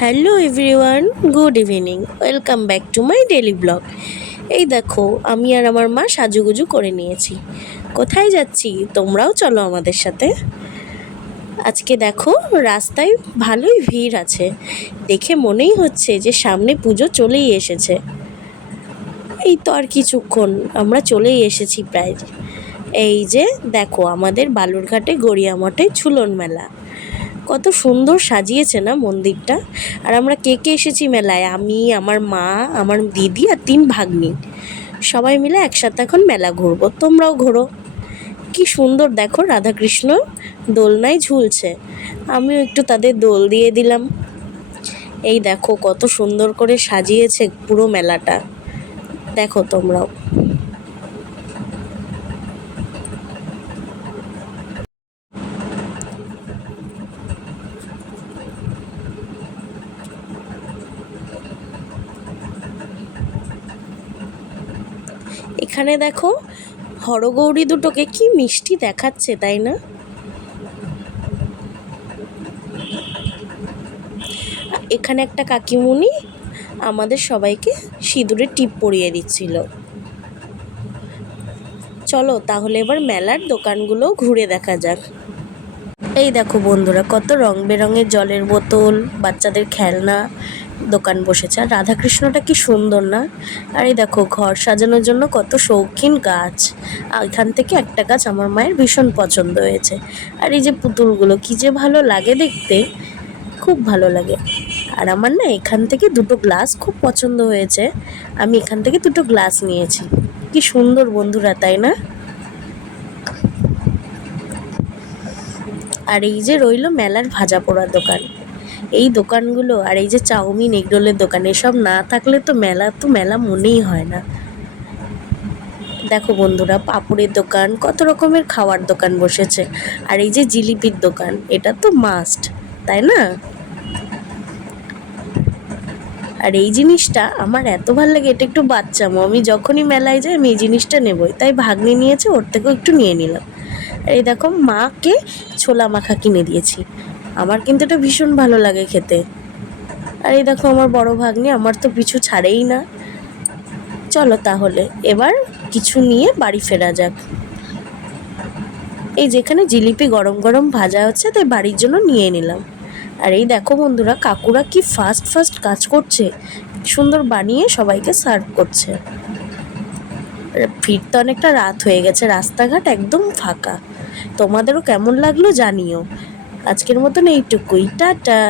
Hello everyone, good evening, welcome back to my daily blog. এই দেখো, আমি আর আমার মা সাজুগুজু করে নিয়েছি। কোথায় যাচ্ছি? তোমরাও চলো আমাদের সাথে। আজকে দেখো, রাস্তায় ভালোই ভিড় আছে। দেখে মনেই হচ্ছে যে সামনে পুজো চলেই এসেছে। এই তো আর কিছুক্ষণ, আমরা চলেই এসেছি প্রায়। এই যে দেখো, আমাদের বালুরঘাটে গড়িয়া মঠে ঝুলন মেলা। কত সুন্দর সাজিয়েছে না মন্দিরটা। আর আমরা কে কে এসেছি মেলায়? আমি, আমার মা, আমার দিদি আর 3 ভাগ্নি। সবাই মিলে একসাথে এখন মেলা ঘুরবো। তোমরাও ঘোরো। কি সুন্দর দেখো, রাধাকৃষ্ণ দোলনায় ঝুলছে। আমিও একটু তাদের দোল দিয়ে দিলাম। এই দেখো কত সুন্দর করে সাজিয়েছে পুরো মেলাটা। দেখো তোমরাও। এখানে দেখো, হরগৌরী দুটোকে কি মিষ্টি দেখাচ্ছে, তাই না? এখানে একটা কাকিমুনি আমাদের সবাইকে সিঁদুরের টিপ পরিয়ে দিচ্ছিল। চলো তাহলে এবার মেলার দোকানগুলো ঘুরে দেখা যাক। এই দেখো বন্ধুরা, কত রং বেরঙের জলের বোতল, বাচ্চাদের খেলনা দোকান বসেছে। আর রাধাকৃষ্ণটা কি সুন্দর না? আর এই দেখো, ঘর সাজানোর জন্য কত শৌখিন গাছ। এখান থেকে একটা গাছ আমার মায়ের ভীষণ পছন্দ হয়েছে। আর এই যে পুতুলগুলো, কি যে ভালো লাগে দেখতে, খুব ভালো লাগে। আর আমার না এখান থেকে দুটো গ্লাস খুব পছন্দ হয়েছে। আমি এখান থেকে দুটো গ্লাস নিয়েছি। কি সুন্দর বন্ধুরা, তাই না? আর এই যে রইলো মেলার ভাজা পোড়ার দোকান। এই দোকানগুলো আর এই যে চাউমিন, এগরোলের দোকান, এসব না থাকলে তো মেলা মনেই হয় না। দেখো বন্ধুরা, পাপড়ের দোকান, কত রকমের খাওয়ার দোকান বসেছে। আর এই যে জিলিপির দোকান, এটা তো মাস্ট, তাই না? আর এই জিনিসটা আমার এত ভালো লাগে, এটা একটু বাচ্চামো। আমি যখনই মেলায় যাই আমি এই জিনিসটা নেবই, তাই ভাগ্নি নিয়েছে, ওর থেকেও একটু নিয়ে নিলাম। আর এই দেখো, মাকে ছোলা মাখা কিনে দিয়েছি। আমার কিন্তু এটা ভীষণ ভালো লাগে খেতে। আর এই দেখো আমার বড় ভাগ্নি, আমার তো পিছু ছাড়েই না। চলো তাহলে এবার কিছু নিয়ে বাড়ি ফেরা যাক। এই যেখানে জিলিপি গরম গরম ভাজা হচ্ছে, তাই বাড়ির জন্য নিয়ে নিলাম। আর এই দেখো বন্ধুরা, কাকুরা কি ফাস্ট কাজ করছে, সুন্দর বানিয়ে সবাইকে সার্ভ করছে। ফিরতে অনেকটা রাত হয়ে গেছে, রাস্তাঘাট একদম ফাঁকা। তোমাদেরও কেমন লাগলো জানিও। আজকের মতন এইটুকুই, টাটা।